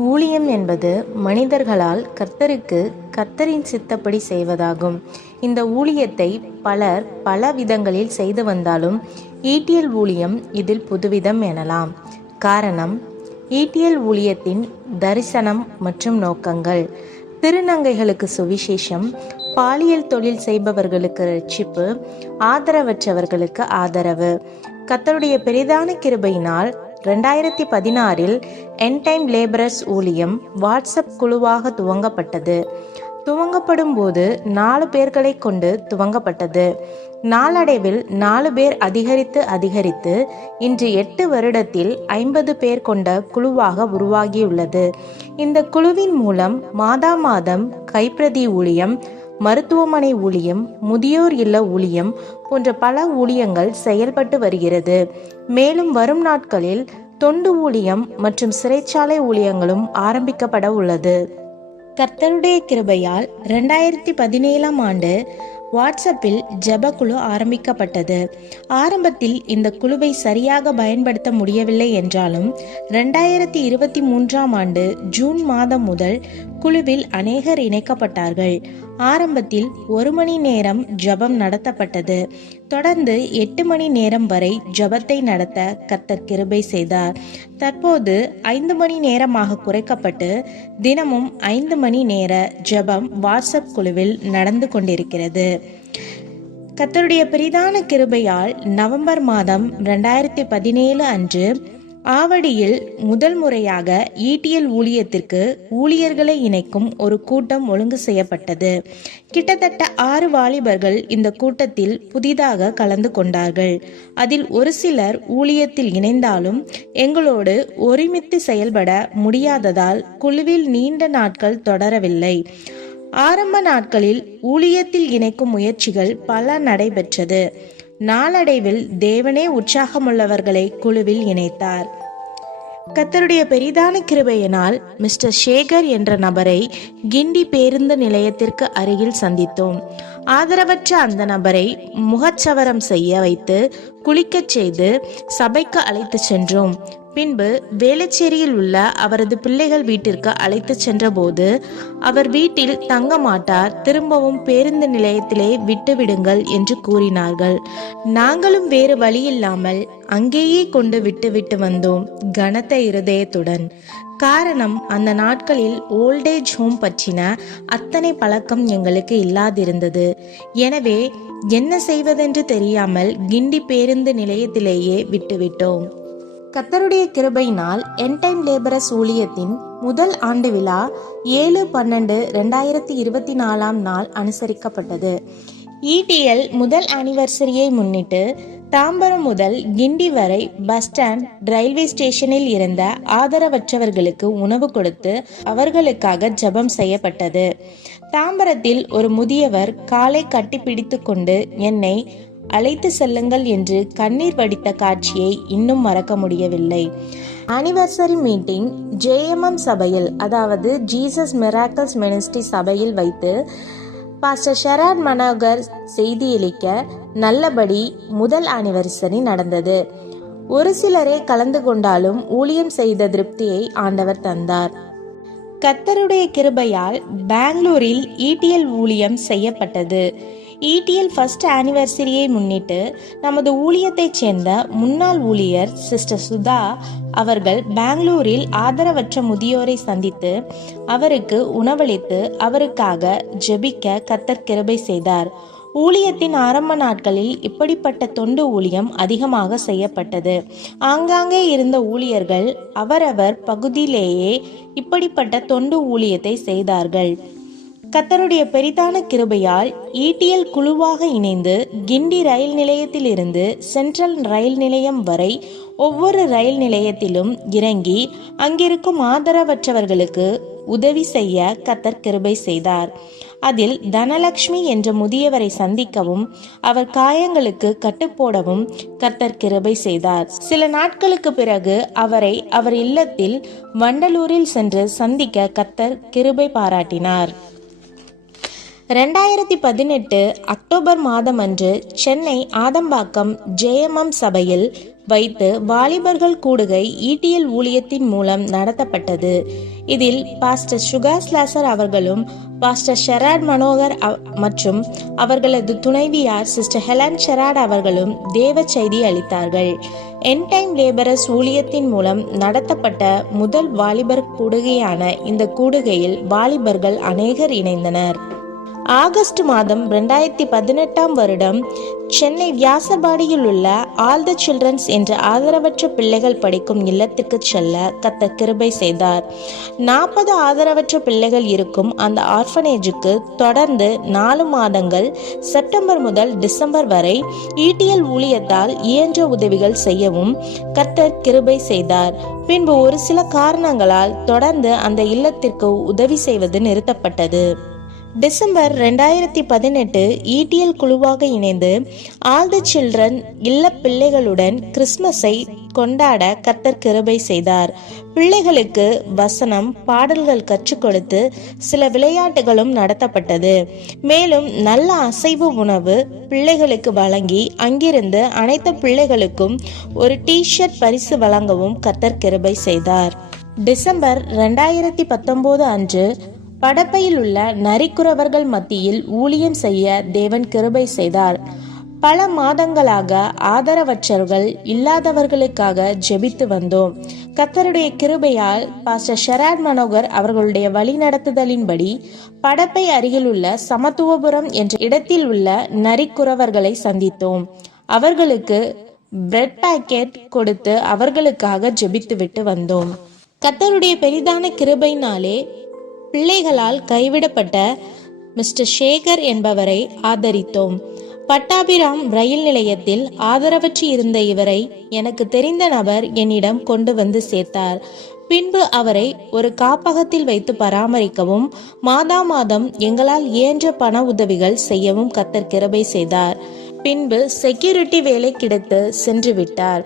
ஊழியம் என்பது மனிதர்களால் கர்த்தருக்கு கர்த்தரின் சித்தப்படி செய்வதாகும். இந்த ஊழியத்தை பலர் பல விதங்களில் செய்து வந்தாலும் ஈட்டியல் ஊழியம் இதில் புதுவிதம் எனலாம். காரணம் ஈட்டியல் ஊழியத்தின் தரிசனம் மற்றும் நோக்கங்கள். திருநங்கைகளுக்கு சுவிசேஷம் பாலியல் தொழில் செய்பவர்களுக்கு ரட்சிப்பு ஆதரவற்றவர்களுக்கு ஆதரவு. கத்தருடைய பெரிதான கிருபையினால் ரெண்டாயிரத்தி பதினாறில் என்டைம் லேபரர்ஸ் ஊழியம் வாட்ஸ்அப் குழுவாக துவங்கப்பட்டது. துவங்கப்படும் போது நாலு பேர்களை கொண்டு துவங்கப்பட்டது. நாளடைவில் நாலு பேர் அதிகரித்து அதிகரித்து இன்று எட்டு வருடத்தில் ஐம்பது பேர் கொண்ட குழுவாக உருவாகியுள்ளது. இந்த குழுவின் மூலம் மாதா மாதம் கைப்பிரதி ஊழியம் மருத்துவமனை ஊழியம் முதியோர் இல்ல ஊழியம் போன்ற பல ஊழியங்கள் செயல்பட்டு வருகிறது. மேலும் வரும் நாட்களில் தொண்டு ஊழியம் மற்றும் சிறைச்சாலை ஊழியங்களும் ஆரம்பிக்கப்பட உள்ளது. கர்த்தருடைய கிருபையால் ரெண்டாயிரத்தி பதினேழாம் ஆண்டு வாட்ஸ்அப்பில் ஜபக்குழு ஆரம்பிக்கப்பட்டது. ஆரம்பத்தில் இந்த குழுவை சரியாக பயன்படுத்த முடியவில்லை என்றாலும் ரெண்டாயிரத்தி இருபத்தி மூன்றாம் ஆண்டு ஜூன் மாதம் முதல் குழுவில் அநேகர் இணைக்கப்பட்டார்கள். ஆரம்பத்தில் ஒரு மணி நேரம் ஜெபம் நடத்தப்பட்டது. தொடர்ந்து எட்டு மணி நேரம் வரை ஜெபத்தை நடத்த கர்த்தர் கிருபை செய்தார். தற்போது ஐந்து மணி நேரமாக குறைக்கப்பட்டு தினமும் ஐந்து மணி நேர ஜெபம் வாட்ஸ்அப் குழுவில் நடந்து கொண்டிருக்கிறது. கர்த்தருடைய பெரிதான கிருபையால் நவம்பர் மாதம் ரெண்டாயிரத்தி பதினேழு அன்று ஆவடியில் முதல் முறையாக ஈட்டியல் ஊழியத்திற்கு ஊழியர்களை இணைக்கும் ஒரு கூட்டம் ஒழுங்கு செய்யப்பட்டது. கிட்டத்தட்ட ஆறு வாலிபர்கள் இந்த கூட்டத்தில் புதிதாக கலந்து கொண்டார்கள். அதில் ஒரு சிலர் ஊழியத்தில் இணைந்தாலும் எங்களோடு ஒருமித்து செயல்பட முடியாததால் குழுவில் நீண்ட நாட்கள் தொடரவில்லை. ஆரம்ப நாட்களில் ஊழியத்தில் இணைக்கும் முயற்சிகள் பல நடைபெற்றது. நாளடைவில் தேவனே உற்சாகமுள்ளவர்களை குழுவில் இணைத்தார். கத்தருடைய பெரிதான கிருபையினால் மிஸ்டர் சேகர் என்ற நபரை கிண்டி பேருந்து நிலையத்திற்கு அருகில் சந்தித்தோம். ஆதரவற்ற அந்த நபரை முகச்சவரம் செய்ய வைத்து குளிக்கச் செய்து சபைக்கு அழைத்து சென்றோம். பின்பு வேளச்சேரியில் உள்ள அவரது பிள்ளைகள் வீட்டிற்கு அழைத்து சென்றபோது அவர் வீட்டில் தங்க மாட்டார் திரும்பவும் பேருந்து நிலையத்திலே விட்டுவிடுங்கள் என்று கூறினார்கள். நாங்களும் வேறு வழியில்லாமல் அங்கேயே கொண்டு விட்டுவிட்டு வந்தோம் கனத்த இருதயத்துடன். காரணம் அந்த நாட்களில் ஓல்டேஜ் ஹோம் பற்றின அத்தனை பழக்கம் எங்களுக்கு இல்லாதிருந்தது. எனவே என்ன செய்வதென்று தெரியாமல் கிண்டி பேருந்து நிலையத்திலேயே விட்டுவிட்டோம். கத்தருடைய கிருபையினால் என்டைம் லேபரஸ் ஊழியத்தின் முதல் ஆண்டு விழா ஏழு பன்னெண்டு ரெண்டாயிரத்தி இருபத்தி நாலாம் நாள் அனுசரிக்கப்பட்டது. இடிஎல் முதல் ஆனிவர்சரியை முன்னிட்டு தாம்பரம் முதல் கிண்டி வரை பஸ் ஸ்டாண்ட் ரயில்வே ஸ்டேஷனில் இருந்த ஆதரவற்றவர்களுக்கு உணவு கொடுத்து அவர்களுக்காக ஜெபம் செய்யப்பட்டது. தாம்பரத்தில் ஒரு முதியவர் காலை கட்டி பிடித்து கொண்டு என்னை அழைத்து செல்லுங்கள் என்று கண்ணீர் வடித்த காட்சியை இன்னும் மறக்க முடியவில்லை. ஆனிவர்சரி மீட்டிங் ஜேஎம்எம் சபையில் அதாவது ஜீசஸ் மிராக்கல்ஸ் மினிஸ்ட்ரி சபையில் வைத்து பாஸ்டர் ஷெராட் மனோகர் செய்தியளிக்க நல்லபடி முதல் ஆனிவர்சரி நடந்தது. ஒரு சிலரே கலந்து கொண்டாலும் ஊழியம் செய்த திருப்தியை ஆண்டவர் தந்தார். கத்தருடைய கிருபையால் பெங்களூரில் ஈட்டியல் ஊழியம் செய்யப்பட்டது. இடிஎல் ஃபர்ஸ்ட் ஆனிவர்சரியை முன்னிட்டு நமது ஊழியத்தைச் சேர்ந்த முன்னாள் ஊழியர் சிஸ்டர் சுதா அவர்கள் பெங்களூரில் ஆதரவற்ற முதியோரை சந்தித்து அவருக்கு உணவளித்து அவருக்காக ஜெபிக்க கத்தர் கிருபை செய்தார். ஊழியத்தின் ஆரம்ப நாட்களில் இப்படிப்பட்ட தொண்டு ஊழியம் அதிகமாக செய்யப்பட்டது. ஆங்காங்கே இருந்த ஊழியர்கள் அவரவர் பகுதியிலேயே இப்படிப்பட்ட தொண்டு ஊழியத்தை செய்தார்கள். கத்தருடைய பெரிதான கிருபையால் ஈட்டியல் குழுவாக இணைந்து கிண்டி ரயில் நிலையத்திலிருந்து சென்ட்ரல் ரயில் நிலையம் வரை ஒவ்வொரு ரயில் நிலையத்திலும் இறங்கி அங்கிருக்கும் ஆதரவற்றவர்களுக்கு உதவி செய்ய கத்தர் கிருபை செய்தார். அதில் தனலக்ஷ்மி என்ற முதியவரை சந்திக்கவும் அவர் காயங்களுக்கு கட்டுப்போடவும் கத்தர் கிருபை செய்தார். சில நாட்களுக்கு பிறகு அவரை அவர் இல்லத்தில் வண்டலூரில் சென்று சந்திக்க கத்தர் கிருபை பாராட்டினார். ரெண்டாயிரத்தி பதினெட்டு அக்டோபர் மாதம் அன்று சென்னை ஆதம்பாக்கம் ஜேஎம்எம் சபையில் வைத்து வாலிபர்கள் கூடுகை ஈட்டியல் ஊழியத்தின் மூலம் நடத்தப்பட்டது. இதில் பாஸ்டர் சுகாஸ் லாசர் அவர்களும் பாஸ்டர் ஷெராட் மனோகர் மற்றும் அவர்களது துணைவியார் சிஸ்டர் ஹெலன் ஷெராட் அவர்களும் தேவ செய்தி அளித்தார்கள். என் டைம் லேபரஸ் ஊழியத்தின் மூலம் நடத்தப்பட்ட முதல் வாலிபர் கூடுகையான இந்த கூடுகையில் வாலிபர்கள் அநேகர் இணைந்தனர். ஆகஸ்ட் மாதம் ரெண்டாயிரத்தி பதினெட்டாம் வருடம் சென்னை வியாசர்பாடியில் உள்ள ஆல் த சில்ட்ரன்ஸ் என்ற ஆதரவற்ற பிள்ளைகள் படிக்கும் இல்லத்திற்கு செல்ல கத்த கிருபை செய்தார். நாற்பது ஆதரவற்ற பிள்ளைகள் இருக்கும் அந்த ஆர்ஃபனேஜுக்கு தொடர்ந்து நாலு மாதங்கள் செப்டம்பர் முதல் டிசம்பர் வரை ஈட்டியல் ஊழியத்தால் இயன்ற உதவிகள் செய்யவும் கர்த்தர் கிருபை செய்தார். பின்பு ஒரு சில காரணங்களால் தொடர்ந்து அந்த இல்லத்திற்கு உதவி செய்வது நிறுத்தப்பட்டது. டிசம்பர் ரெண்டாயிரத்தி பதினெட்டு ஈட்டியல் குழுவாக இணைந்து ஆல் த சில்ட்ரன் இல்ல பிள்ளைகளுடன் கிறிஸ்மஸை கொண்டாட கர்த்தர் கிருபை செய்தார். பிள்ளைகளுக்கு வசனம் பாடல்கள் கற்றுக் கொடுத்து சில விளையாட்டுகளும் நடத்தப்பட்டது. மேலும் நல்ல அசைவு உணவு பிள்ளைகளுக்கு வழங்கி அங்கிருந்து அனைத்து பிள்ளைகளுக்கும் ஒரு டி-ஷர்ட் பரிசு வழங்கவும் கர்த்தர் கிருபை செய்தார். டிசம்பர் ரெண்டாயிரத்தி பத்தொன்பது அன்று படப்பையில் உள்ள நரிக்குறவர்கள் மத்தியில் ஊழியம் செய்ய தேவன் கிருபை செய்தார். பல மாதங்களாக ஆதரவற்றவர்கள் இல்லாதவர்களுக்காக ஜெபித்து வந்தோம். கத்தருடைய கிருபையால் பாஸ்டர் ஷெராட் மனோகர் அவர்களுடைய வழிநடத்துதலின்படி படப்பை அருகிலுள்ள சமத்துவபுரம் என்ற இடத்தில் உள்ள நரிக்குறவர்களை சந்தித்தோம். அவர்களுக்கு பிரெட் பாக்கெட் கொடுத்து அவர்களுக்காக ஜெபித்துவிட்டு வந்தோம். கத்தருடைய பெரிதான கிருபையினாலே பிள்ளைகளால் கைவிடப்பட்ட மிஸ்டர் சேகர் என்பவரை ஆதரித்தோம். பட்டாபிராம் ரயில் நிலையத்தில் ஆதரவற்று இருந்த இவரை எனக்கு தெரிந்த நபர் என்னிடம் கொண்டு வந்து சேர்த்தார். பின்பு அவரை ஒரு காப்பகத்தில் வைத்து பராமரிக்கவும் மாதா மாதம் எங்களால் இயன்ற பண உதவிகள் செய்யவும் கத்தர் கிருபை செய்தார். பின்பு செக்யூரிட்டி வேலை கிடைத்து சென்று விட்டார்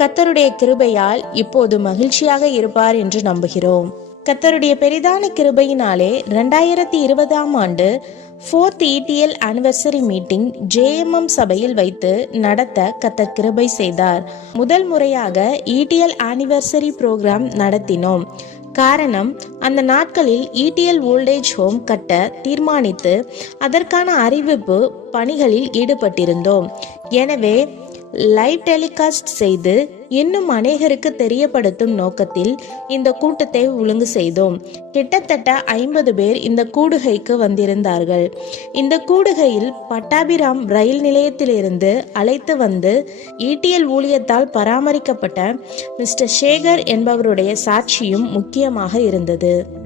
கத்தருடைய கிருபையால் இப்போது மகிழ்ச்சியாக இருப்பார் என்று நம்புகிறோம். கத்தருடைய பெரிதான கிருபையினாலே ரெண்டாயிரத்தி இருபதாம் ஆண்டு fourth EDL anniversary meeting JMM சபையில் வைத்து நடத்த கத்தர் கிருபை செய்தார். முதல் முறையாக இடிஎல் ஆனிவர்சரி ப்ரோக்ராம் நடத்தினோம். காரணம் அந்த நாட்களில் இடிஎல் ஓல்டேஜ் ஹோம் கட்ட தீர்மானித்து அதற்கான அறிவிப்பு பணிகளில் ஈடுபட்டிருந்தோம். எனவே லைவ் டெலிகாஸ்ட் செய்து இன்னும் அநேகருக்கு தெரியப்படுத்தும் நோக்கத்தில் இந்த கூட்டத்தை ஒழுங்கு செய்தோம். கிட்டத்தட்ட ஐம்பது பேர் இந்த கூடுகைக்கு வந்திருந்தார்கள். இந்த கூடுகையில் பட்டாபிராம் ரயில் நிலையத்திலிருந்து அழைத்து வந்து ஈட்டியல் ஊழியத்தால் பராமரிக்கப்பட்ட மிஸ்டர் சேகர் என்பவருடைய சாட்சியும் முக்கியமாக இருந்தது.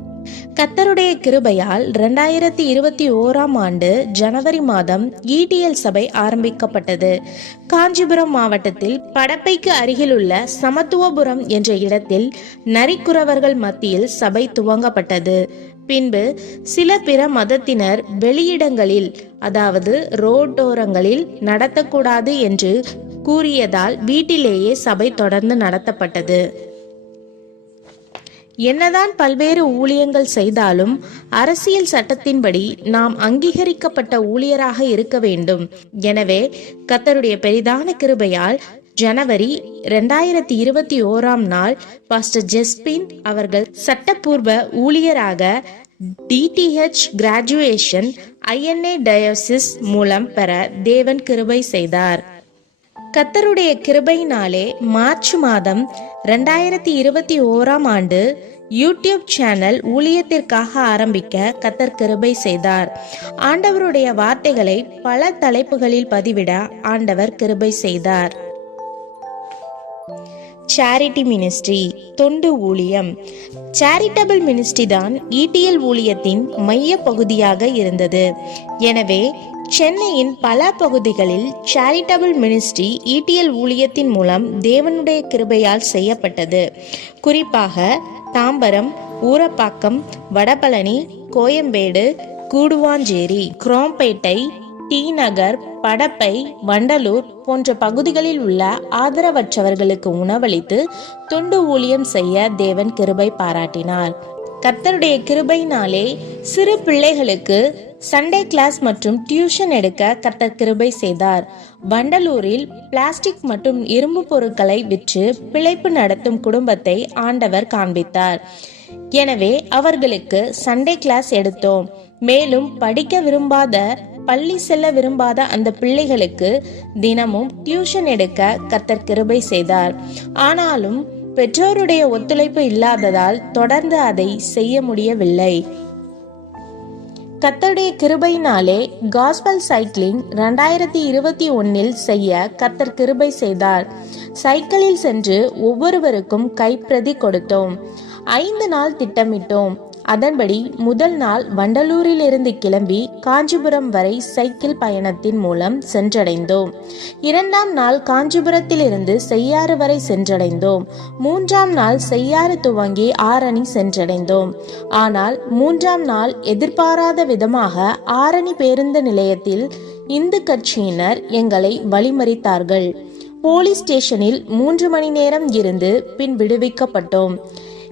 கத்தருடைய கிருபையால் ரெண்டாயிரத்தி இருபத்தி ஓராம் ஆண்டு ஜனவரி மாதம் ஈடிஎல் சபை ஆரம்பிக்கப்பட்டது. காஞ்சிபுரம் மாவட்டத்தில் படப்பைக்கு அருகிலுள்ள சமத்துவபுரம் என்ற இடத்தில் நரிக்குறவர்கள் மத்தியில் சபை துவங்கப்பட்டது. பின்பு சில பிற மதத்தினர் வெளியிடங்களில் அதாவது ரோட்டோரங்களில் நடத்தக்கூடாது என்று கூறியதால் வீட்டிலேயே சபை தொடர்ந்து நடத்தப்பட்டது. என்னதான் பல்வேறு ஊழியங்கள் செய்தாலும் அரசியல் சட்டத்தின்படி நாம் அங்கீகரிக்கப்பட்ட ஊழியராக இருக்க வேண்டும். எனவே கத்தருடைய பெரிதான கிருபையால் ஜனவரி ரெண்டாயிரத்தி இருபத்தி ஓராம் நாள் பாஸ்டர் ஜெஸ்பின் அவர்கள் சட்டப்பூர்வ ஊழியராக டிடிஹெச் கிராஜுவேஷன் ஐஎன்ஏ டயோசிஸ் மூலம் பெற தேவன் கிருபை செய்தார். கத்தருடைய கிருபையினாலே மார்ச் மாதம் ரெண்டாயிரத்தி இருபத்தி ஓராம் ஆண்டு யூடியூப் சேனல் ஊழியத்திற்காக ஆரம்பிக்க கத்தர் கிருபை செய்தார். ஆண்டவருடைய வார்த்தைகளை பல தலைப்புகளில் பதிவிட ஆண்டவர் கிருபை செய்தார். சேரிட்டி மினிஸ்ட்ரி தொண்டு ஊழியம். சேரிட்டபிள் மினிஸ்ட்ரி தான் ஈட்டியல் ஊழியத்தின் மைய பகுதியாக இருந்தது. எனவே சென்னையின் பல பகுதிகளில் சேரிட்டபிள் மினிஸ்ட்ரி ஈட்டியல் ஊழியத்தின் மூலம் தேவனுடைய கிருபையால் செய்யப்பட்டது. குறிப்பாக தாம்பரம் ஊரப்பாக்கம் வடபழனி கோயம்பேடு கூடுவாஞ்சேரி குரோம்பேட்டை டி நகர் படப்பை வண்டலூர் போன்ற பகுதிகளில் உள்ள ஆதரவற்றவர்களுக்கு உணவளித்து தொண்டு ஊழியம் செய்ய தேவன் கிருபை பாராட்டினார். கர்த்தருடைய கிருபையினாலே சிறு பிள்ளைகளுக்கு சண்டே கிளாஸ் மற்றும் டியூஷன் எடுக்க கர்த்தர் கிருபை செய்தார். வண்டலூரில் பிளாஸ்டிக் மற்றும் இரும்பு பொருட்களை விற்று பிழைப்பு நடத்தும் குடும்பத்தை ஆண்டவர் காண்பித்தார். எனவே அவர்களுக்கு சண்டே கிளாஸ் எடுத்தோம். மேலும் படிக்க விரும்பாத பள்ளி செல்ல விரும்பாத அந்த பிள்ளைகளுக்கு தினமும் டியூஷன் எடுக்க கர்த்தர் கிருபை செய்தார். ஆனாலும் பெற்றோருடைய ஒத்துழைப்பு இல்லாததால் தொடர்ந்து அதை செய்ய முடியவில்லை. கத்தருடைய கிருபையினாலே காஸ்பல் சைக்கிளிங் ரெண்டாயிரத்தி இருபத்தி ஒன்னில் செய்ய கத்தர் கிருபை செய்தார். சைக்கிளில் சென்று ஒவ்வொருவருக்கும் கைப்பிரதி கொடுத்தோம். ஐந்து நாள் திட்டமிட்டோம். அதன்படி முதல் நாள் வண்டலூரிலிருந்து கிளம்பி காஞ்சிபுரம் வரை சைக்கிள் பயணத்தின் மூலம் சென்றடைந்தோம். இரண்டாம் நாள் காஞ்சிபுரத்திலிருந்து செய்யாறு வரை சென்றடைந்தோம். மூன்றாம் நாள் செய்யாறு துவங்கி ஆரணி சென்றடைந்தோம். ஆனால் மூன்றாம் நாள் எதிர்பாராத விதமாக ஆரணி பேருந்து நிலையத்தில் இந்து கட்சியினர் எங்களை வழிமறித்தார்கள். போலீஸ் ஸ்டேஷனில் மூன்று மணி நேரம் இருந்து பின் விடுவிக்கப்பட்டோம்.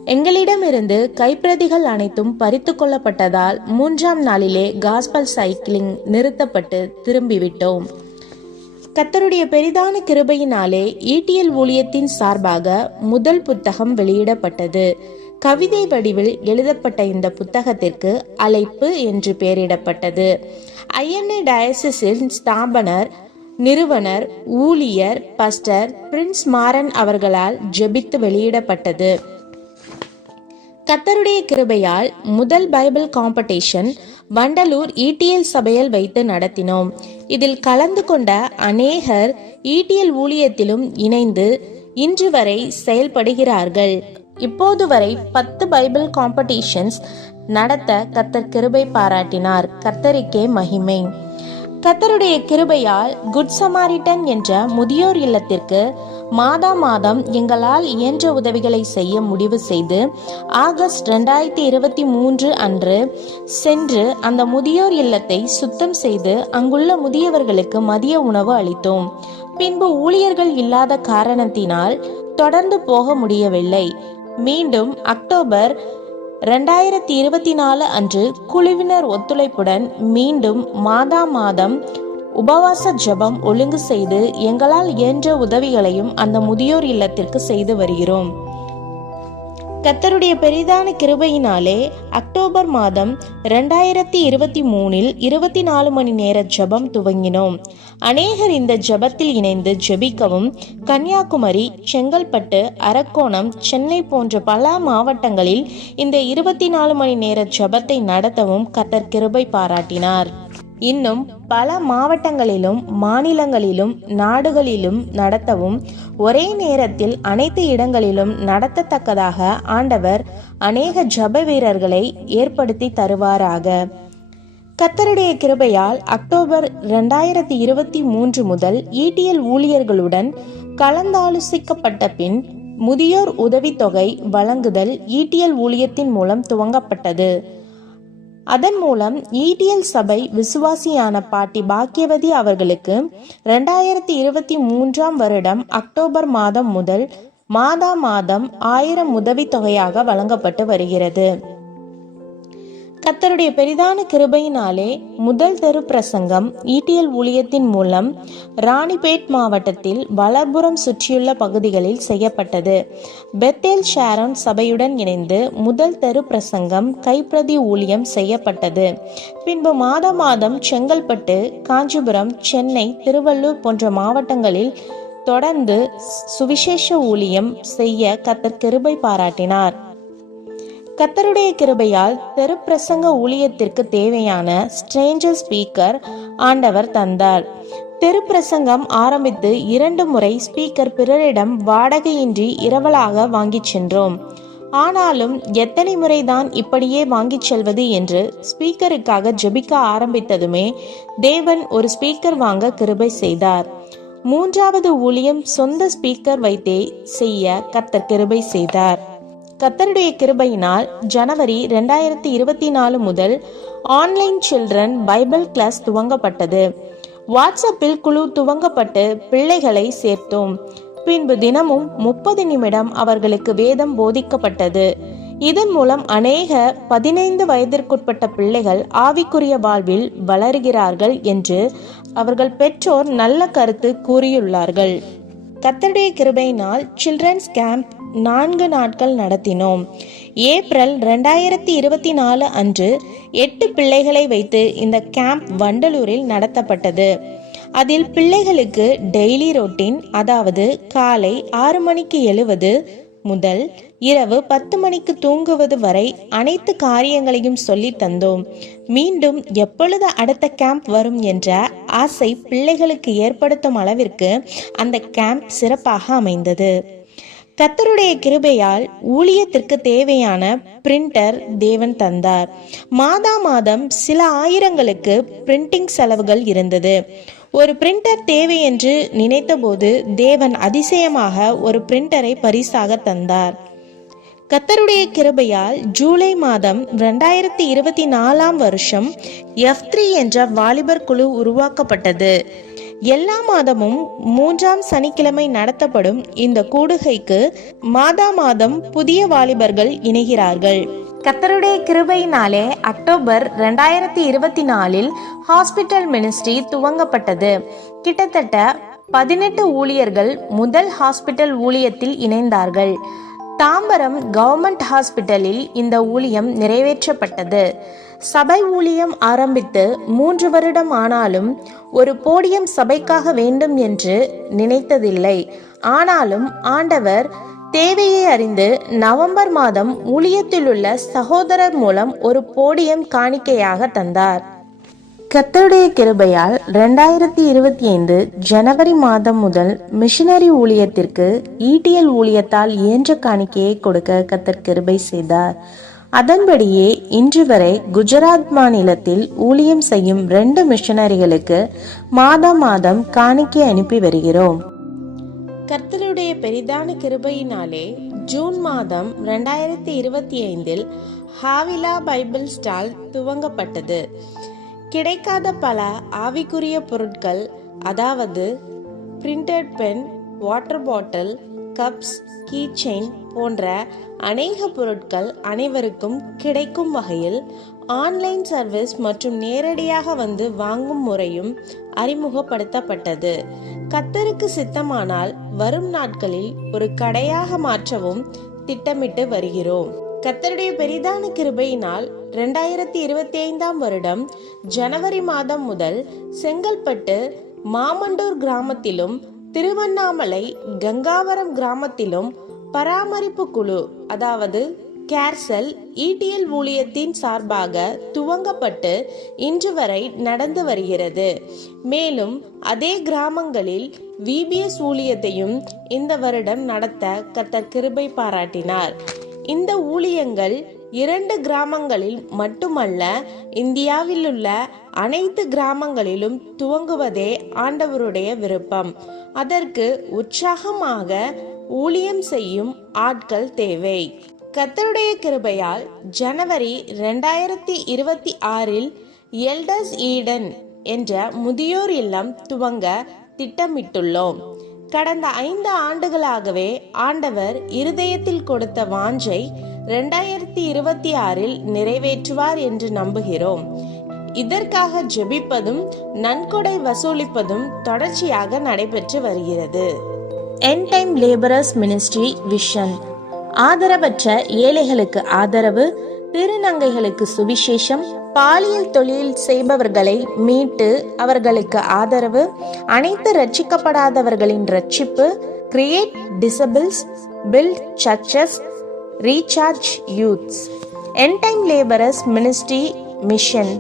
எங்களிடமிருந்து கைப்பிரதிகள் அனைத்தும் பறித்து கொள்ளப்பட்டதால் மூன்றாம் நாளிலே காஸ்பல் சைக்கிளிங் நிறுத்தப்பட்டு திரும்பிவிட்டோம். கத்தருடைய பெரிதான கிருபையினாலே ஈட்டியல் ஊழியத்தின் சார்பாக முதல் புத்தகம் வெளியிடப்பட்டது. கவிதை வடிவில் எழுதப்பட்ட இந்த புத்தகத்திற்கு அழைப்பு என்று பெயரிடப்பட்டது. ஐஎன்ஏ டயசிஸின் ஸ்தாபனர் நிறுவனர் ஊழியர் பஸ்டர் பிரின்ஸ் மாறன் அவர்களால் ஜெபித்து வெளியிடப்பட்டது. கத்தருடைய கிருபையால் முதல் பைபிள் காம்படிஷன் வண்டலூர் ஈட்டியல் சபையில் வைத்து நடத்தினோம். இதில் கலந்து கொண்ட அநேகர் ஈட்டியல் ஊழியத்திலும் இணைந்து இன்று வரை செயல்படுகிறார்கள். இப்போது வரை பத்து பைபிள் காம்படிஷன்ஸ் நடத்த கத்தர் கிருபை பாராட்டினார். கத்தருக்கே மகிமை. கத்தருடைய கிருபையால் குட் சமாரிட்டன் என்ற முதியோர் இல்லத்திற்கு மாதா மாதம் எங்களால் இயன்ற உதவிகளை செய்ய முடிவு செய்து ஆகஸ்ட் ரெண்டாயிரத்தி இருபத்தி மூன்று அன்று சென்று அந்த முதியோர் இல்லத்தை சுத்தம் செய்து அங்குள்ள முதியவர்களுக்கு மதிய உணவு அளித்தோம். பின்பு ஊழியர்கள் இல்லாத காரணத்தினால் தொடர்ந்து போக முடியவில்லை. மீண்டும் அக்டோபர் ரெண்டாயிரத்தி இருபத்தி நாலு அன்று குழுவினர் ஒத்துழைப்புடன் மீண்டும் மாதா மாதம் உபவாச ஜெபம் ஒழுங்கு செய்து எங்களால் இயன்ற உதவிகளையும் அந்த முதியோர் இல்லத்திற்கு செய்து வருகிறோம். கத்தருடைய பெரிதான கிருபையினாலே அக்டோபர் மாதம் ரெண்டாயிரத்தி இருபத்தி மூணில் இருபத்தி நாலு மணி நேர ஜெபம் துவங்கினோம். அநேகர் இந்த ஜெபத்தில் இணைந்து ஜெபிக்கவும் கன்னியாகுமரி செங்கல்பட்டு அரக்கோணம் சென்னை போன்ற பல மாவட்டங்களில் இந்த இருபத்தி நாலு மணி நேர ஜெபத்தை நடத்தவும் கத்தர் கிருபை பாராட்டினார். இன்னும் பல மாவட்டங்களிலும் மாநிலங்களிலும் நாடுகளிலும் நடத்தவும் ஒரே நேரத்தில் அனைத்து இடங்களிலும் நடத்தத்தக்கதாக ஆண்டவர் அநேக ஜப வீரர்களை ஏற்படுத்தி தருவாராக. கத்தருடைய கிருபையால் அக்டோபர் ரெண்டாயிரத்தி இருபத்தி மூன்று முதல் ஈட்டியல் ஊழியர்களுடன் கலந்தாலோசிக்கப்பட்ட பின் முதியோர் உதவித்தொகை வழங்குதல் ஈட்டியல் ஊழியத்தின் மூலம் துவங்கப்பட்டது. அதன் மூலம் ஈடிஎல் சபை விசுவாசியான பாட்டி பாக்கியவதி அவர்களுக்கு ரெண்டாயிரத்தி இருபத்தி மூன்றாம் வருடம் அக்டோபர் மாதம் முதல் மாதா மாதம் ஆயிரம் உதவித்தொகையாக வழங்கப்பட்டு வருகிறது. கத்தருடைய பெரிதான கிருபையினாலே முதல் தெரு பிரசங்கம் ஈட்டியல் ஊழியத்தின் மூலம் ராணிபேட் மாவட்டத்தில் வலப்புறம் சுற்றியுள்ள பகுதிகளில் செய்யப்பட்டது. பெத்தேல் ஷாரம் சபையுடன் இணைந்து முதல் தெரு பிரசங்கம் கைப்பிரதி ஊழியம் செய்யப்பட்டது. பின்பு மாத மாதம் செங்கல்பட்டு காஞ்சிபுரம் சென்னை திருவள்ளூர் போன்ற மாவட்டங்களில் தொடர்ந்து சுவிசேஷ ஊழியம் செய்ய கத்தர் கிருபை பாராட்டினார். கத்தருடைய கிருபையால் தெருப்பிரசங்க ஊழியத்திற்கு தேவையான ஸ்ட்ரேஞ்சர் ஸ்பீக்கர் ஆண்டவர் தந்தார். தெருப்பிரசங்கம் ஆரம்பித்து இரண்டு முறை ஸ்பீக்கர் பிறரிடம் வாடகையின்றி இரவலாக வாங்கிச் சென்றோம். ஆனாலும் எத்தனை முறைதான் இப்படியே வாங்கிச் செல்வது என்று ஸ்பீக்கருக்காக ஜெபிக்க ஆரம்பித்ததுமே தேவன் ஒரு ஸ்பீக்கர் வாங்க கிருபை செய்தார். மூன்றாவது ஊழியம் சொந்த ஸ்பீக்கர் வைத்தே செய்ய கத்தர் கிருபை செய்தார். கத்தருடைய கிருபையினால் ஜனவரி ரெண்டாயிரத்தி இருபத்தி நாலு முதல் ஆன்லைன் சில்ட்ரன் பைபிள் கிளாஸ் துவங்கப்பட்டது. வாட்ஸ்அப்பில் குழு துவங்கப்பட்டு பிள்ளைகளை சேர்த்தோம். பின்பு தினமும் முப்பது நிமிடம் அவர்களுக்கு வேதம் போதிக்கப்பட்டது. இதன் மூலம் அநேக பதினைந்து வயதிற்குட்பட்ட பிள்ளைகள் ஆவிக்குரிய வாழ்வில் வளர்கிறார்கள் என்று அவர்கள் பெற்றோர் நல்ல கருத்து கூறியுள்ளார்கள். கத்தருடைய கிருபையினால் சில்ட்ரன்ஸ் கேம்ப் நான்கு நாட்கள் நடத்தினோம். ஏப்ரல் ரெண்டாயிரத்தி இருபத்தி நாலு அன்று எட்டு பிள்ளைகளை வைத்து இந்த கேம்ப் வண்டலூரில் நடத்தப்பட்டது. அதில் பிள்ளைகளுக்கு டெய்லி ரொட்டீன் அதாவது காலை ஆறு மணிக்கு எழுவது முதல் இரவு பத்து மணிக்கு தூங்குவது வரை அனைத்து காரியங்களையும் சொல்லி தந்தோம். மீண்டும் எப்பொழுது அடுத்த கேம்ப் வரும் என்ற ஆசை பிள்ளைகளுக்கு ஏற்படுத்தும் அளவிற்கு அந்த கேம்ப் சிறப்பாக அமைந்தது. கத்தருடைய கிருபையால் ஊழியத்திற்கு தேவையான பிரிண்டர் தேவன் தந்தார். மாதா மாதம் சில ஆயிரங்களுக்கு பிரிண்டிங் செலவுகள் இருந்தது. ஒரு பிரிண்டர் தேவை என்று நினைத்தபோது தேவன் அதிசயமாக ஒரு பிரிண்டரை பரிசாக தந்தார். கத்தருடைய கிருபையால் ஜூலை மாதம் ரெண்டாயிரத்தி இருபத்தி நாலாம் வருஷம் எஃப் த்ரீ என்ற வாலிபர் குழு உருவாக்கப்பட்டது. எல்லா மாதமும் மூன்றாம் சனிக்கிழமை நடத்தப்படும் இந்த கூடுகைக்கு மாதா மாதம் புதிய வாலிபர்கள் இணைகிறார்கள். கத்தருடைய கிருபையினாலே அக்டோபர் ரெண்டாயிரத்தி இருபத்தி நாலில் ஹாஸ்பிட்டல் மினிஸ்ட்ரி துவங்கப்பட்டது. கிட்டத்தட்ட பதினெட்டு ஊழியர்கள் முதல் ஹாஸ்பிட்டல் ஊழியத்தில் இணைந்தார்கள். தாம்பரம் கவர்மெண்ட் ஹாஸ்பிட்டலில் இந்த ஊழியம் நிறைவேற்றப்பட்டது. சபை ஊழியம் ஆரம்பித்து மூன்று வருடம் ஆனாலும் ஒரு போடியம் சபைக்காக வேண்டும் என்று நினைத்ததில்லை. ஆனாலும் ஆண்டவர் தேவையை அறிந்து நவம்பர் மாதம் ஊழியத்திலுள்ள சகோதரர் மூலம் ஒரு போடியம் காணிக்கையாக தந்தார். கத்தருடைய கிருபையால் ரெண்டாயிரத்தி இருபத்தி ஐந்து ஜனவரி மாதம் முதல் மிஷினரி ஊழியத்திற்கு ஈட்டியல் ஊழியத்தால் இயன்ற காணிக்கையை கொடுக்க கத்தர் கிருபை செய்தார். அதன்படியே இன்று வரை குஜராத் மாநிலத்தில் ஊழியம் செய்யும் ரெண்டு மிஷனரிகளுக்கு மாதம் மாதம் காணிக்கை அனுப்பி வருகிறோம். கர்த்தருடைய பெரிதான கிருபையினாலே ஜூன் மாதம் ரெண்டாயிரத்தி இருபத்தி ஐந்தில் ஹாவிலா பைபிள் ஸ்டால் துவங்கப்பட்டது. கிடைக்காத பல ஆவிக்குரிய பொருட்கள் அதாவது printed pen water bottle cups key chain போன்ற அநேக பொருட்கள் அனைவருக்கும் கிடைக்கும் வகையில் ஆன்லைன் சர்வீஸ் மற்றும் நேரடியாக வந்து வாங்கும் முறையும் அறிமுகப்படுத்தப்பட்டது. கத்தருக்கு சித்தமானால் வரும் நாட்களில் ஒரு கடையாக மாற்றவும் திட்டமிட்டு வருகிறோம். கத்தருடைய பெரிதான கிருபையினால் ரெண்டாயிரத்தி இருபத்தி ஐந்தாம் வருடம் ஜனவரி மாதம் முதல் செங்கல்பட்டு மாமண்டூர் கிராமத்திலும் திருவண்ணாமலை கங்காவரம் கிராமத்திலும் பராமரிப்பு குழு அதாவது கேர்சல் ஈட்டியல் ஊழியத்தின் சார்பாக துவங்கப்பட்டு இன்று வரை நடந்து வருகிறது. மேலும் அதே கிராமங்களில் விபிஎஸ் ஊழியத்தையும் இந்த வருடம் நடத்த கத்தர் கிருபை பாராட்டினார். இந்த ஊழியங்கள் இரண்டு கிராமங்களில் மட்டுமல்ல இந்தியாவில் உள்ள அனைத்து கிராமங்களிலும் துவங்குவதே ஆண்டவருடைய விருப்பம். அதற்கு உற்சாகமாக ஊழியம் செய்யும் ஆட்கள் தேவை. கத்தருடைய கிருபையால் ஜனவரி ரெண்டாயிரத்தி இருபத்தி ஆறில் எல்டர்ஸ் ஈடன் என்ற முதியோர் இல்லம் துவங்க திட்டமிட்டுள்ளோம். கடந்த ஐந்து ஆண்டுகளாகவே ஆண்டவர் இருதயத்தில் கொடுத்த வாஞ்சை ரெண்டாயிரத்தி இருபத்தி ஆறில் நிறைவேற்றுவார் என்று நம்புகிறோம். இதற்காக ஜெபிப்பதும் நன்கொடை வசூலிப்பதும் தொடர்ச்சியாக நடைபெற்று வருகிறது. End time labourers ministry vision ஆதரவற்ற ஏழைகளுக்கு ஆதரவு திருநங்கைகளுக்கு சுவிசேஷம் பாலியல் தொழில் செய்பவர்களை மீட்டு அவர்களுக்கு ஆதரவு அனைத்து ரட்சிக்கப்படாதவர்களின் ரட்சிப்பு create disables build churches recharge youths end time ministry mission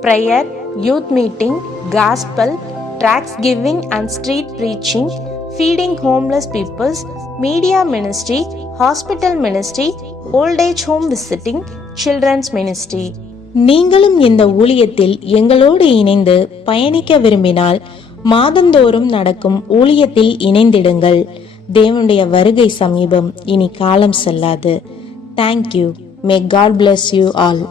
prayer youth meeting gospel tracts giving and street preaching feeding homeless peoples media ministry hospital ministry old age home visiting childrens ministry நீங்களும் இந்த ஊழியத்தில் எங்களோடு இணைந்து பயணிக்க விரும்பினால் மாதந்தோறும் நடக்கும் ஊழியத்தில் இணைந்திடுங்கள். தேவனுடைய வருகை சமீபம் இனி காலம் செல்லாது. Thank you may God bless you all